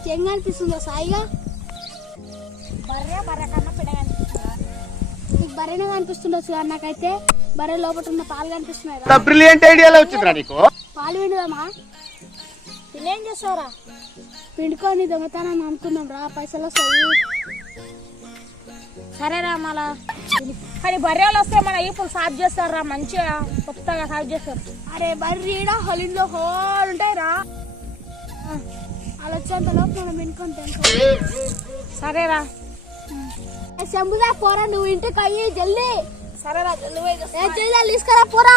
నీకు ఏం కనిపిస్తుందో సాయిగా? బర్రె కన్నా పిడ కనిపిస్తుందా? నీకు బర్రెనే కనిపిస్తుండొచ్చు కానీ నాకైతే బర్రె లోపల ఉన్న పాలు కనిపిస్తున్నాయి. బ్రిలియంట్ ఐడియాలో వచ్చిందిరా నీకు. పాలు పిండుదామా? పిల్లేం చేస్తావురా? పిండుకొని దొంగతనం అనుకుందాం రా, పైసలు వస్తాయి. సరేరా మళ్ళా. కానీ బర్రెలు వస్తే మన ఇప్పుడు సాఫ్ చేస్తారా, మంచిగా కొత్తగా సాఫ్ చేస్తారు. అరే బర్రీడా హోలింలో హోల్ ఉంటాయి రా, అలా వచ్చేంతలోపు మనం పిండుకుంటాం. సరేరా శంభుదా పోరా, నువ్వు ఇంటికి అయ్యి జల్దీ. సరేరా జల్దీ తీసుకురా పోరా.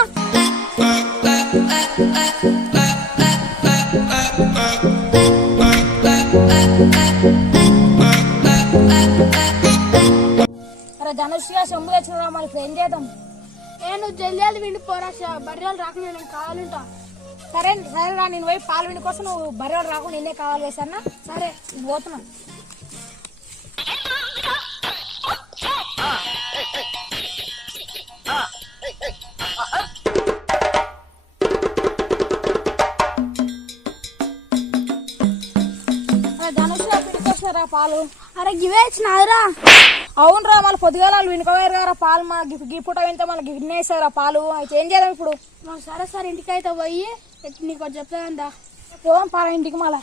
అరే ధనుష్గా శంభు తెచ్చుకురా, మరి ఇప్పుడు ఏం చేద్దాం? నువ్వు జల్దీ విండిపోరా, బర్రెలు రాకుండా నేను కావాలంటా. సరేరా నేను పోయి పాలు విండి కోసం, నువ్వు బర్రెలు రాకుండా నేనే కావాలి వేసన్నా. సరే నేను పోతున్నా. ధనుష్గా పిండికొచ్చినారా పాలు? అరే గివే ఇచ్చినారా? అవునరా, మళ్ళీ పొద్దుగాల వినుకోలేరు కదా పాలు. మా గిఫ్ట్ వింటే మళ్ళీ గిన్నెసారా పాలు. అయితే ఏం చేద్దాం ఇప్పుడు? సరే సార్ ఇంటికి అయితే పోయి నీకు చెప్తానందా. పోదాం పాల ఇంటికి మళ్ళా.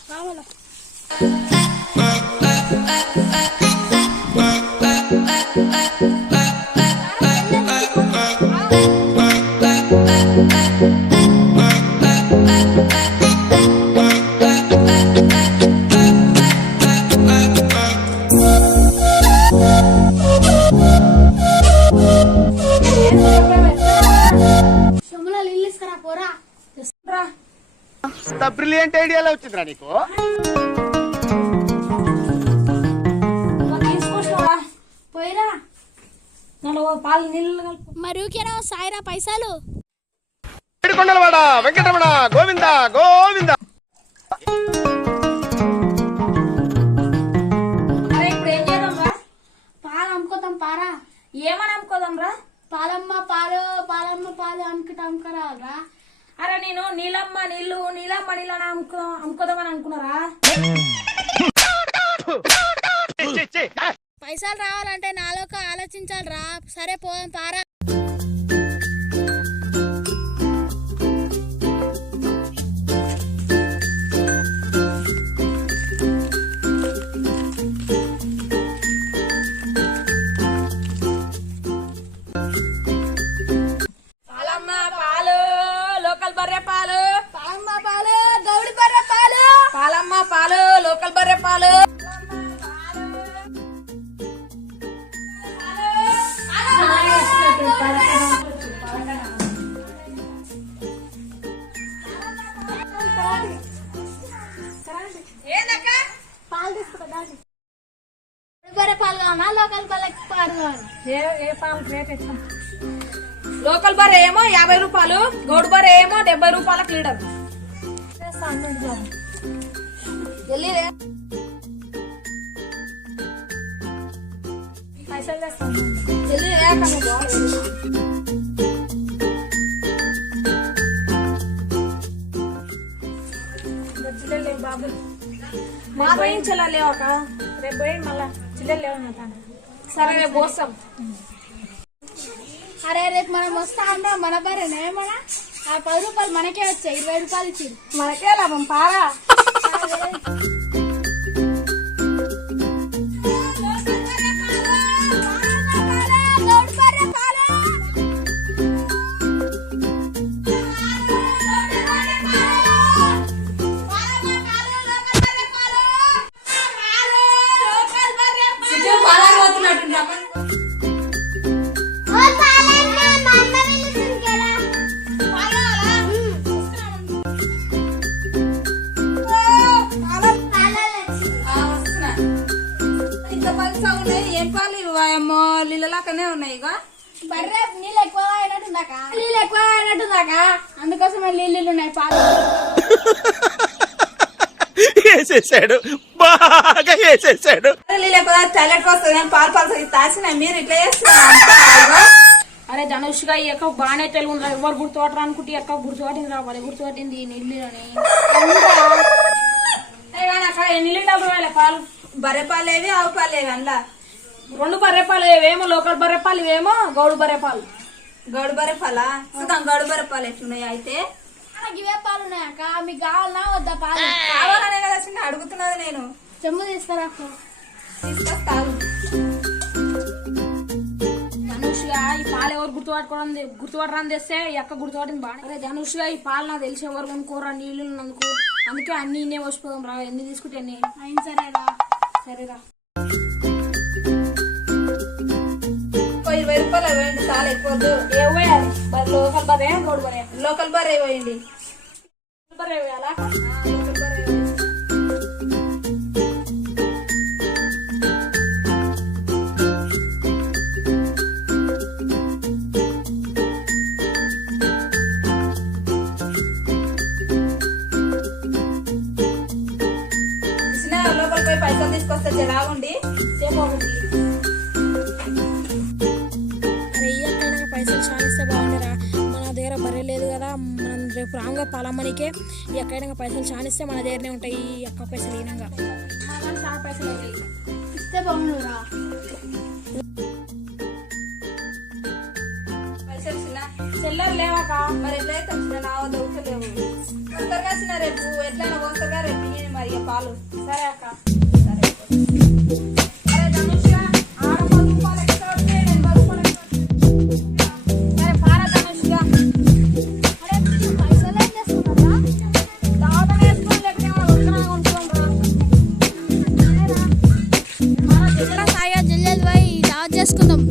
బ్రిలియంట్ ఐడియాలో వచ్చిందిరా నీకు. పోయిరా పాలు నీళ్ళు కలుపు. మరి సాయిరా పైసలు. ఏడుకొండలవాడ వెంకటరమణ గోవింద గోవింద. అరే ఇప్పుడు ఏం చేద్దాం రా? పాలు అమ్ముకోతాం పారా. ఏమని అమ్ముకోదాం రా? పాలమ్మ పాలు అమ్ముకోరాలరా. అరే నేను నీలమ్మ నీళ్ళు అని అమ్ముకోదామని అనుకున్నారా? పైసలు రావాలంటే నాలోక ఆలోచించాలరా. సరే పోదాం పారా. పాలు లోకల్ బర్రె పాలు. పాలు తీసుకుంటా. బర్రె పాలు కావాలా లోకల్ బర్రె పాలు కావాలి? ఏ పాలు రేట్ ఇస్తాం? లోకల్ బర్రె ఏమో 50 రూపాయలు, గౌడు బర్రె ఏమో 70 రూపాయలకు లీటర్. పైసలు చేస్తాను బాబు. మా పోయిన చిల్లలు లేవక, రేపు పోయి మళ్ళా చిల్లలు లేవు. సరే రేపు పోస్తాం. అరే రేపు మనం వస్తా అన్నా మన బర్రెనే. మన ఆ 10 రూపాయలు మనకే వచ్చాయి, 20 రూపాయలు ఇచ్చింది. మనకే లాభం పారా. ఏం పాలు ఇవ్వమో నీళ్ళలాకనే ఉన్నాయి. బర్రె నీళ్ళు ఎక్కువ అయినట్టుందాక అందుకోసం నీళ్ళు ఉన్నాయి. పాలు వేసేసాడు, బాగా వేసేసాడు. టాయిలెట్ వస్తుంది, పాలు తాసిన మీరు ఇట్లా చేస్తున్నారు. అరే ధనుష్గా ఈ యొక్క బాగానే తెలుగు ఎవరు గుర్తుపట్టరా అనుకుంటే ఎక్క గుర్తుపట్టింది రా, వాళ్ళు గుర్తుపట్టింది నీళ్ళు అని. ఎన్ని లీటర్లు పోయాలి పాలు? బర్రె పాలేవి ఆవు పాలేవి అందులో 2 బర్రెపాలు, ఇవేమో లోకల్ బర్రెపాలు, ఇవేమో గౌడు బర్రెపాలు. గౌడు బర్రె పాలా చూద్దాం. గౌడు బర్రె పాలు ఎట్లున్నాయి అయితే నాకు ఇవే పాలు ఉన్నాయక్క, మీకు కావాలన్నా వద్దా పాలు? కావాలనే కదా చిన్న అడుగుతున్నది నేను. చెమ్ము తీసుకురా. తీసుకొస్తాను. ధనుష్గా ఈ పాలు ఎవరు గుర్తుపట్టరాని తెస్తే ఈ అక్క గుర్తుపట్టింది బాగా. అరే ధనుష్గా ఈ పాలు నాకు తెలిసి ఎవరు కొనుక్కోరా నీళ్ళు ఉన్నందుకు, అందుకే అన్ని ఇన్నే పోసిపోదాం రా. ఎన్ని తీసుకుంటే అన్ని అయిన సరేరా. సరేరా. 20 రూపాయలు ఇవ్వండి, చాలా ఎక్కువద్దు. ఏ పోయాలి? లోకల్ బర్రె గౌడు బర్రె? లోకల్ బర్రె ఇవ్వండి. బర్రె వేయాలా? లోకల్ బర్రె ఇవ్వండి. లోపలికి పోయి పైసలు తీసుకొస్తే జరాగుండి. సేపు అవుతుంది. అరే ఈ అక్కడైనా పైసలు చాలిస్తే బాగుండేరా. మన దగ్గర బర్రె లేదు కదా, మనం రేపు రాంగా పాలమ్మనికే ఈ ఎక్కడైనా పైసలు చాలిస్తే మన దగ్గరనే ఉంటాయి. ఈ అక్క పైసలు ఈనంగా చాలా పైసలు అవుతాయి. ఇస్తే బాగుండురా. పైసలు చిన్న చెల్లెలు లేవాక మరి ఎట్లయితే చిన్న నా వద్ద ఉట్టలేవు. వస్తారుగా చిన్న రేపు ఎట్లయినా పోస్తారుగా రేపు ఇయ్యండి మరి ఇక పాలు. సరే అక్క. సరే. అరే ధనుష్గా 6 రూపాయలు ఎక్స్ట్రా వస్తే 80 రూపాయలు ఎక్స్ట్రా వస్తే. సరే పారా ధనుష్గా. అరే పైసలు ఏం చేస్తున్నారా? దావత వేసుకుని లేకపోతే ఉంటున్నాం రా. సాయిగా జిల్లెలు పోయి దావత్ చేసుకుందాం.